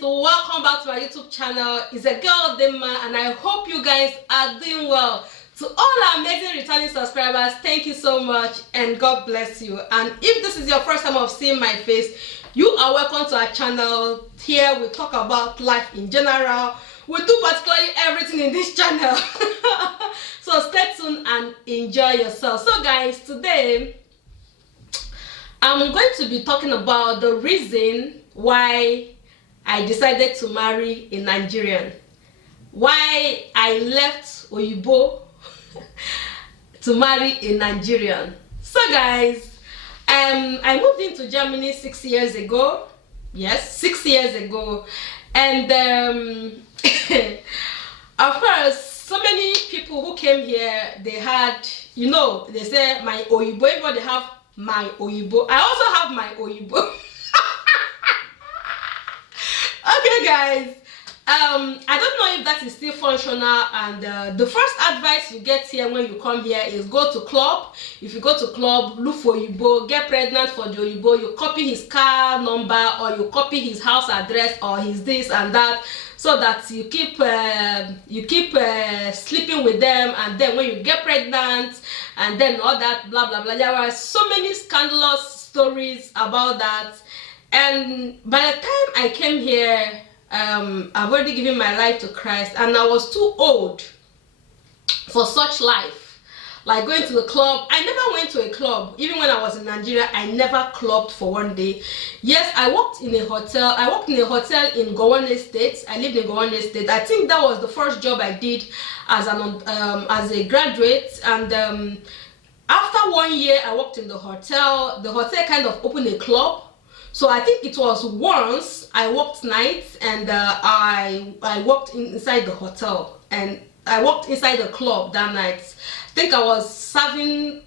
welcome back to my YouTube channel. It's a girl Dema, and I hope you guys are doing well. To all our amazing returning subscribers, thank you so much and God bless you. And if this is your first time of seeing my face, you are welcome to our channel. Here we talk about life in general. We do particularly everything in this channel. So stay tuned and enjoy yourself. So guys, today I'm going to be talking about the reason why I decided to marry a Nigerian. Why I left Oyibo to marry a Nigerian. So guys, I moved into Germany 6 years ago. Yes, 6 years ago. And of course, so many people who came here, they had, you know, they say my Oyibo, everybody have my Oyibo. I also have my Oyibo. Okay guys, I don't know if that is still functional, and the first advice you get here when you come here is go to club. If you go to club, look for Oyibo, get pregnant for the Oyibo, you copy his car number or you copy his house address or his this and that, so that you keep sleeping with them, and then when you get pregnant and then all that blah blah blah. There were so many scandalous stories about that, and by the time I came here, I've already given my life to Christ, and I was too old for such life. Like going to the club, I never went to a club. Even when I was in Nigeria, I never clubbed for one day. Yes, I worked in a hotel. I worked in a hotel in Gowane State. I lived in Gowane State. I think that was the first job I did as a graduate. And after 1 year, I worked in the hotel. The hotel kind of opened a club. So I think it was once I worked nights, and I worked inside the hotel, and I worked inside the club that night. I think I was serving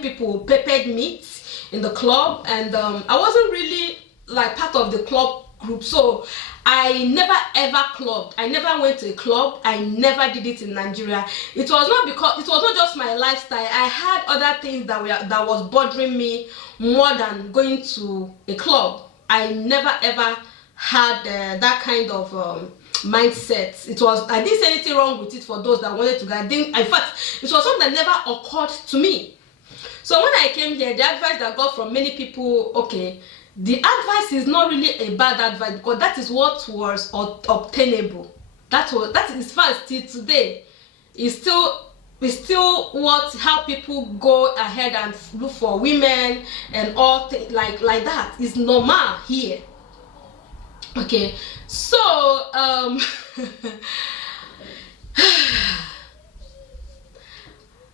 people peppered meat in the club, and I wasn't really like part of the club group, so I never ever clubbed. I never went to a club. I never did it in Nigeria. It was not just my lifestyle. I had other things that was bothering me more than going to a club. I never ever had that kind of mindset. I didn't say anything wrong with it for those that wanted to go. In fact, it was something that never occurred to me. So when I came here, the advice that I got from many people, okay, the advice is not really a bad advice, because that is what was obtainable. That is fast till today. It's still how people go ahead and look for women and all things like that is normal here. Okay, so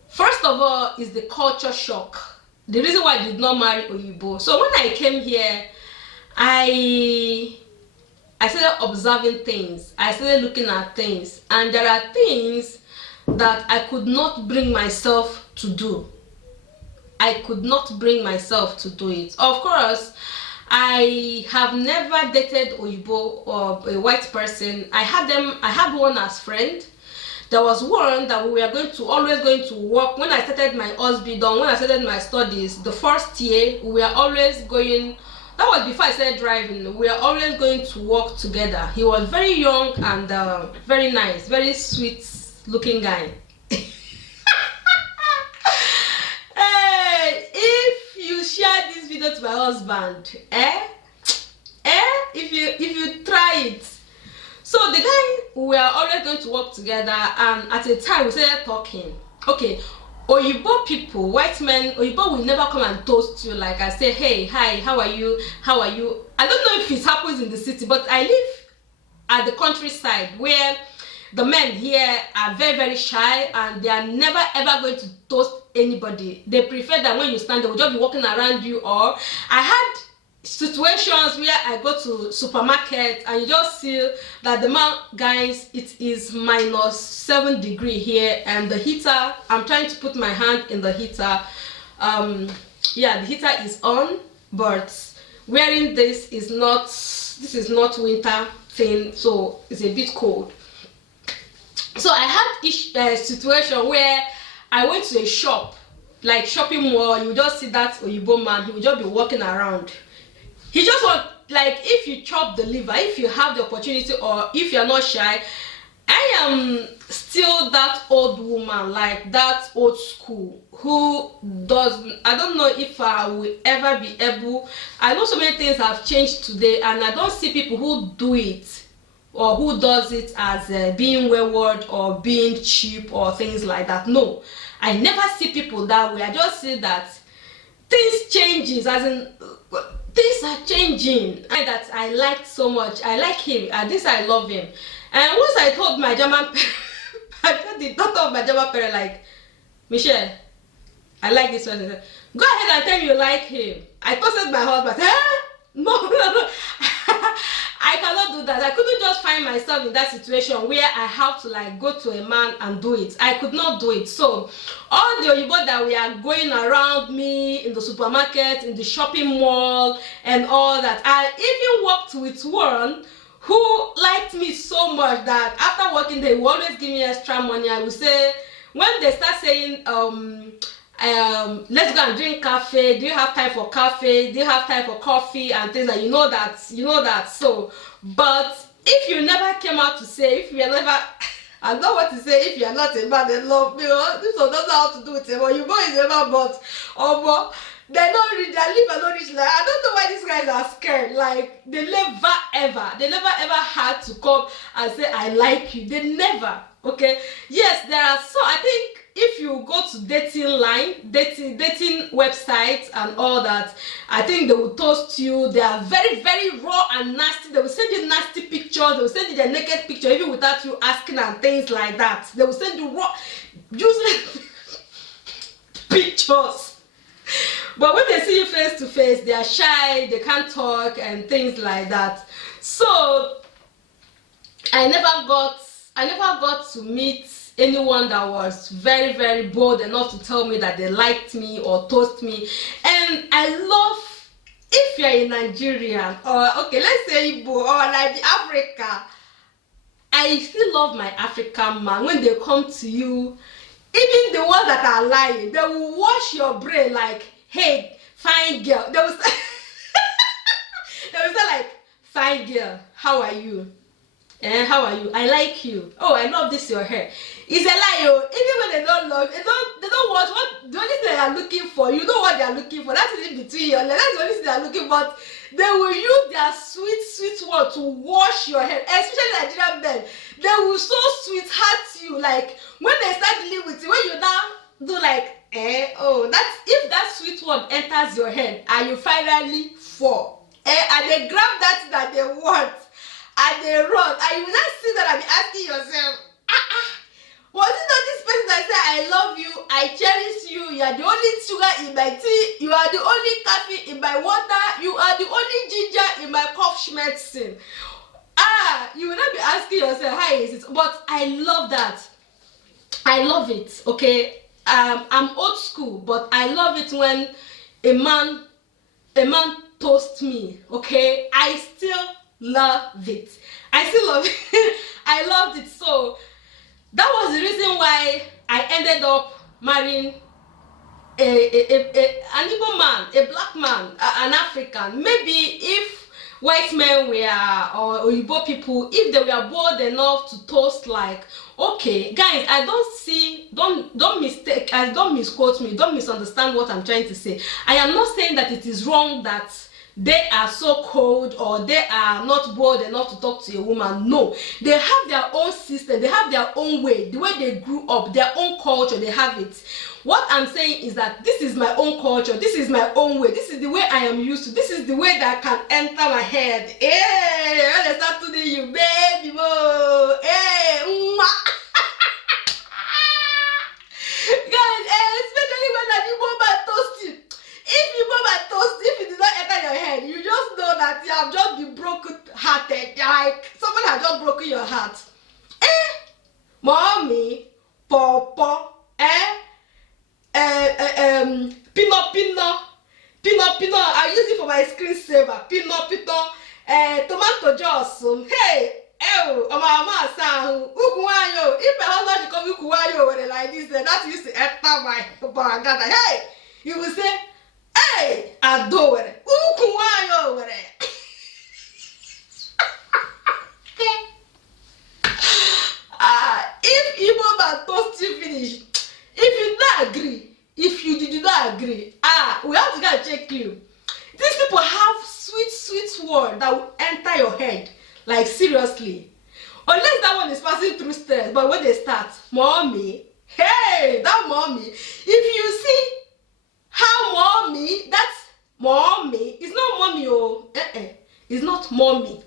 first of all is the culture shock. The reason why I did not marry Oyibo. So when I came here, I started observing things. I started looking at things, and there are things that I could not bring myself to do. I could not bring myself to do it. Of course, I have never dated Oyibo or a white person. I had one as friend. There was one that we were always going to work. When I started my hospital, when I started my studies, the first year, we were always going, that was before I started driving, we were always going to work together. He was very young and very nice, very sweet looking guy. Hey, if you share this video to my husband, if you try it. So the guy, we are always going to work together, and at a time we started talking. Okay, Oyibo people, white men, Oyibo will never come and toast you like I say, hey, hi, how are you? How are you? I don't know if it happens in the city, but I live at the countryside where the men here are very, very shy, and they are never ever going to toast anybody. They prefer that when you stand, they will just be walking around you. Or I had situations where I go to supermarket and you just see that the man, guys, it is -7 degrees here, and the heater, I'm trying to put my hand in the heater. Yeah, the heater is on, but wearing this is not winter thing, so it's a bit cold. So I had a situation where I went to a shop, like shopping mall. You just see that Oyibo man, he will just be walking around. He just like if you chop the liver, if you have the opportunity, or if you're not shy, I am still that old woman, like that old school, who doesn't, I don't know if I will ever be able, I know so many things have changed today, and I don't see people who do it or who does it as being wayward or being cheap or things like that. No, I never see people that way. I just see that things changes, as in things are changing. And that I liked so much, I like him, and this I love him. And once I told my German I told the daughter of my German parent, like, Michelle, I like this person. Go ahead and tell me you like him. I posted my husband. No. I cannot do that. I couldn't just find myself in that situation where I have to like go to a man and do it. I could not do it. So all the Oyibo that we are going around me in the supermarket, in the shopping mall, and all that, I even worked with one who liked me so much that after working there, he would always give me extra money. I would say, when they start saying, let's go and drink coffee, do you have time for coffee, do you have time for coffee, and things like, you know that. So, but if you never came out to say, if you are never, I don't know what to say, if you are not a man, they love me, this one doesn't know how to do it, but you know it's a man, but they don't reach, their liver don't reach. Like, I don't know why these guys are scared. Like, they never ever had to come and say I like you. They never. Okay, yes, there are. So I think if you go to dating websites and all that, I think they will toast you. They are very, very raw and nasty. They will send you nasty pictures. They will send you their naked picture even without you asking, and things like that. They will send you raw, useless pictures. But when they see you face to face, they are shy, they can't talk, and things like that. So I never got to meet anyone that was very, very bold enough to tell me that they liked me or toast me. And I love, if you're in Nigeria, or okay, let's say Igbo, or like Africa, I still love my African man. When they come to you, even the ones that are lying, they will wash your brain like, hey, fine girl. They will say, like, fine girl, how are you? How are you? I like you. Oh, I love this your hair. It's a lie, yo. Even when they don't love, they don't want what the only thing they are looking for. You know what they are looking for. That's in between your legs. That's the only thing they are looking for. But they will use their sweet, sweet word to wash your hair. Especially Nigerian men. They will so sweetheart you. Like when they start dealing with you, when you now do like, that's if that sweet word enters your head and you finally fall. And they grab that they want. And they run, and you just sit there and be asking yourself, was it not this person that said I love you, I cherish you, you are the only sugar in my tea, you are the only coffee in my water, you are the only ginger in my cough medicine. You will not be asking yourself, how is it? But I love that. I love it, okay? I'm old school, but I love it when a man toasts me, okay? I still love it. I loved it. So that was the reason why I ended up marrying an Igbo man, a black man, an African. Maybe if white men were, or Oyibo people, if they were bold enough to toast like, okay, guys, don't misquote me, don't misunderstand what I'm trying to say. I am not saying that it is wrong that they are so cold or they are not bold enough to talk to a woman. No, they have their own system, they have their own way, the way they grew up, their own culture, they have it. What I'm saying is that this is my own culture, this is my own way, this is the way I am used to, this is the way that can enter my head. Hey, when they start to do you, baby, whoa, hey, guys, especially when a new woman toast you. If you mama toast, if it did not enter your head, you just know that you have just been broken hearted. Like someone has just broken your heart. Mommy, papa, pino, I use it for my screensaver. Pino, tomato juice. Hey, mama, son, ukuwayo. If my husband should come ukuwayo like this, that used to enter my barangata. Hey, you will say, hey, adore. Ukuwayo. finish. If you not agree, if you did not agree, we have to go and check you. These people have sweet word that will enter your head. Like seriously. Unless that one is passing through stress, but when they start, mommy, hey, that mommy. If you see how mommy, that's mommy. It's not mommy, oh. It's not mommy.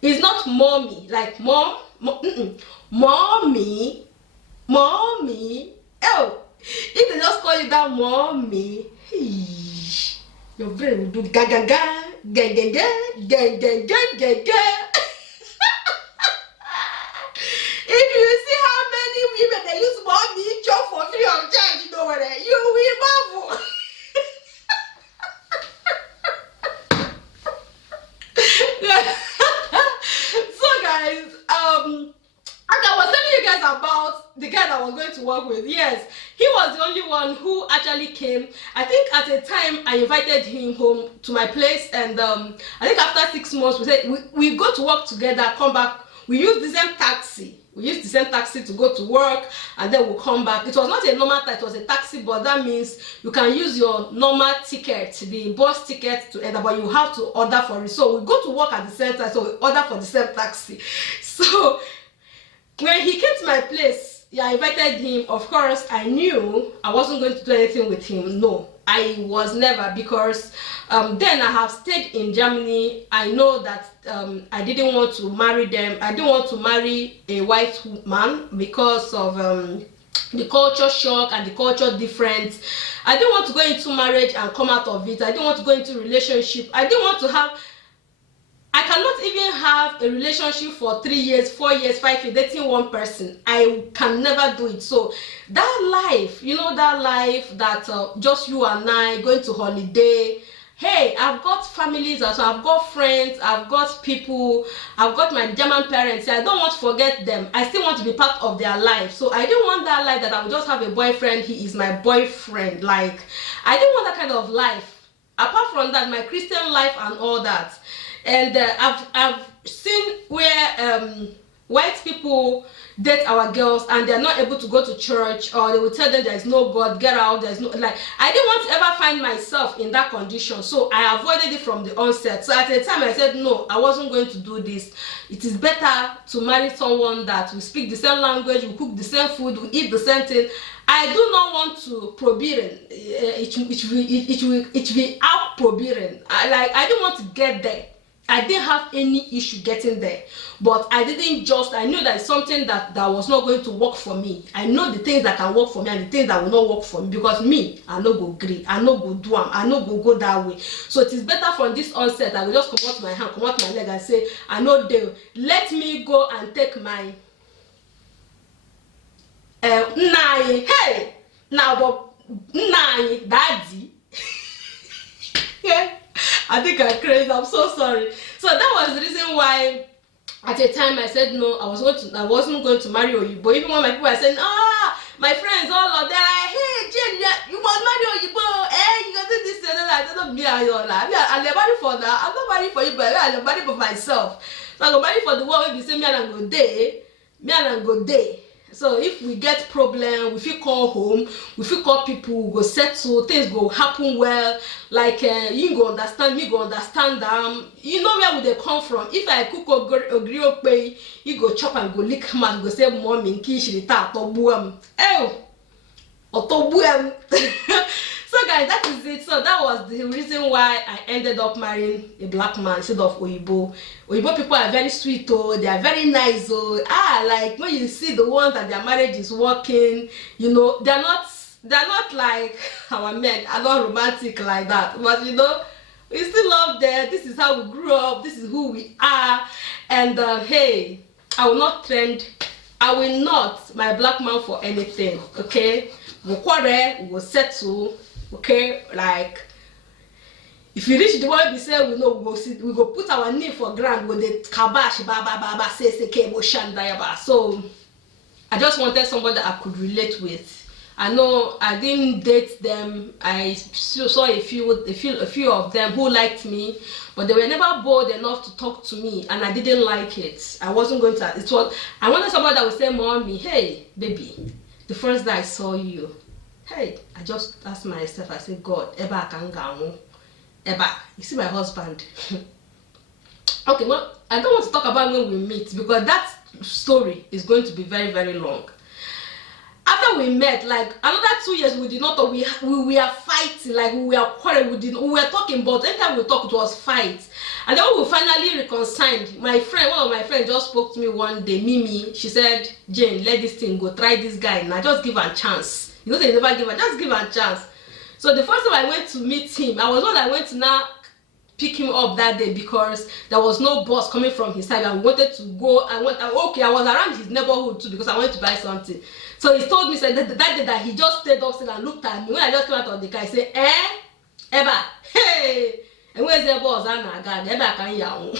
It's not mommy. Like mommy, mommy. Oh, if they just call you that mommy, your brain will do ga ga ga ga ga ga ga ga ga ga ga. If you see how many women they use mommy job for free of charge, you know what? You will marvel. So guys, and I was telling you guys about the guy that I was going to work with. Yes, he was the only one who actually came. I think at a time I invited him home to my place, and I think after 6 months we said we go to work together, come back. We use the same taxi. We used the same taxi to go to work, and then we'll come back. It was not a normal taxi, it was a taxi, but that means you can use your normal ticket, the bus ticket to enter, but you have to order for it. So we go to work at the same time, so we order for the same taxi. So when he came to my place, I invited him. Of course, I knew I wasn't going to do anything with him. No, I was never, because then I have stayed in Germany. I know that I didn't want to marry them. I didn't want to marry a white man because of the culture shock and the culture difference. I didn't want to go into marriage and come out of it. I didn't want to go into relationship. I didn't want to have. I cannot even have a relationship for 3 years, 4 years, 5 years, dating one person. I can never do it. So that life, you know, that life that just you and I going to holiday. Hey, I've got families as well. I've got friends. I've got people. I've got my German parents. I don't want to forget them. I still want to be part of their life. So I didn't want that life that I would just have a boyfriend. He is my boyfriend. Like, I didn't want that kind of life. Apart from that, my Christian life and all that. And I've seen where white people date our girls and they're not able to go to church, or they will tell them there is no God, get out, there's no, like, I didn't want to ever find myself in that condition. So I avoided it from the onset. So at the time I said no, I wasn't going to do this. It is better to marry someone that will speak the same language, will cook the same food, will eat the same thing. I do not want to probieren. It will out probieren. I didn't want to get there. I didn't have any issue getting there, but I knew that it's something that was not going to work for me. I know the things that can work for me and the things that will not work for me, because me, I no go gree, I no go do them, I no go that way. So it is better from this onset, I will just come out my hand, come out my leg and say, I know they let me go and take my hey, now but daddy. Yeah. I think I'm crazy. I'm so sorry. So that was the reason why at a time I said no, I wasn't going to marry Oyibo. Even when my people are saying, my friends all of them like, hey Jane, you must marry Oyibo, you got to do this and that. I don't I'm married for that. I'm not married for you, but I'm married for myself. So I'm married for the one we say me and go day. So if we get problem, we feel call home, we feel call people, we go settle, things go happen well. Like you go understand, me go understand them. You know where would they come from? If I cook ogriyo pay, you go chop and go lick man, go say mommy kish the ta otobuam. Otobuam. So guys, that is it. So that was the reason why I ended up marrying a black man instead of Oyibo. Oyibo people are very sweet, they are very nice, like when you see the ones that their marriage is working, you know, they're not like our men, are not romantic like that, but you know, we still love them. This is how we grew up, this is who we are. And hey, I will not trend, I will not my black man for anything. Okay, we'll quarrel, we will settle. Okay, like if you reach the one we say we know, we go put our knee for ground with the kabash baba say kebo shandayaba. So I just wanted somebody that I could relate with. I know I didn't date them. I saw a few of them who liked me, but they were never bold enough to talk to me, and I didn't like it. I wasn't going to. I wanted somebody that would say, "Mommy, hey, baby, the first day I saw you, hey, I just asked myself, I said, God, Eba can go. Eba, you see my husband. Okay, well, I don't want to talk about when we meet because that story is going to be very, very long. After we met, like another 2 years, we did not talk. We were fighting, like we were quarreling. We were talking, but anytime we talked, it was fight. And then when we finally reconciled, one of my friends just spoke to me one day, Mimi. She said, Jane, let this thing go. Try this guy now. Just give her a chance. You know they never give her. Just give her a chance. So the first time I went to meet him, I was one that went to now pick him up that day because there was no bus coming from his side. I wanted to go. I was around his neighborhood too because I wanted to buy something. So he told me, said that day that he just stayed upstairs and looked at me. When I just came out of the car, he said, Eba, hey, and where's the boss? Eba can you?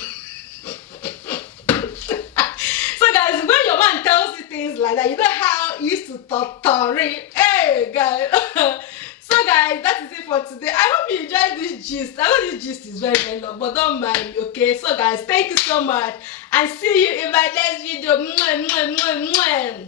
So guys, when your man tells you things like that, you know how he used to tolerate. Hey guys. So guys, that is it for today. I hope you enjoyed this gist. I know this gist is very, very long, but don't mind me, okay? So guys, thank you so much. And see you in my next video. Mwah, mwah, mwah, mwah.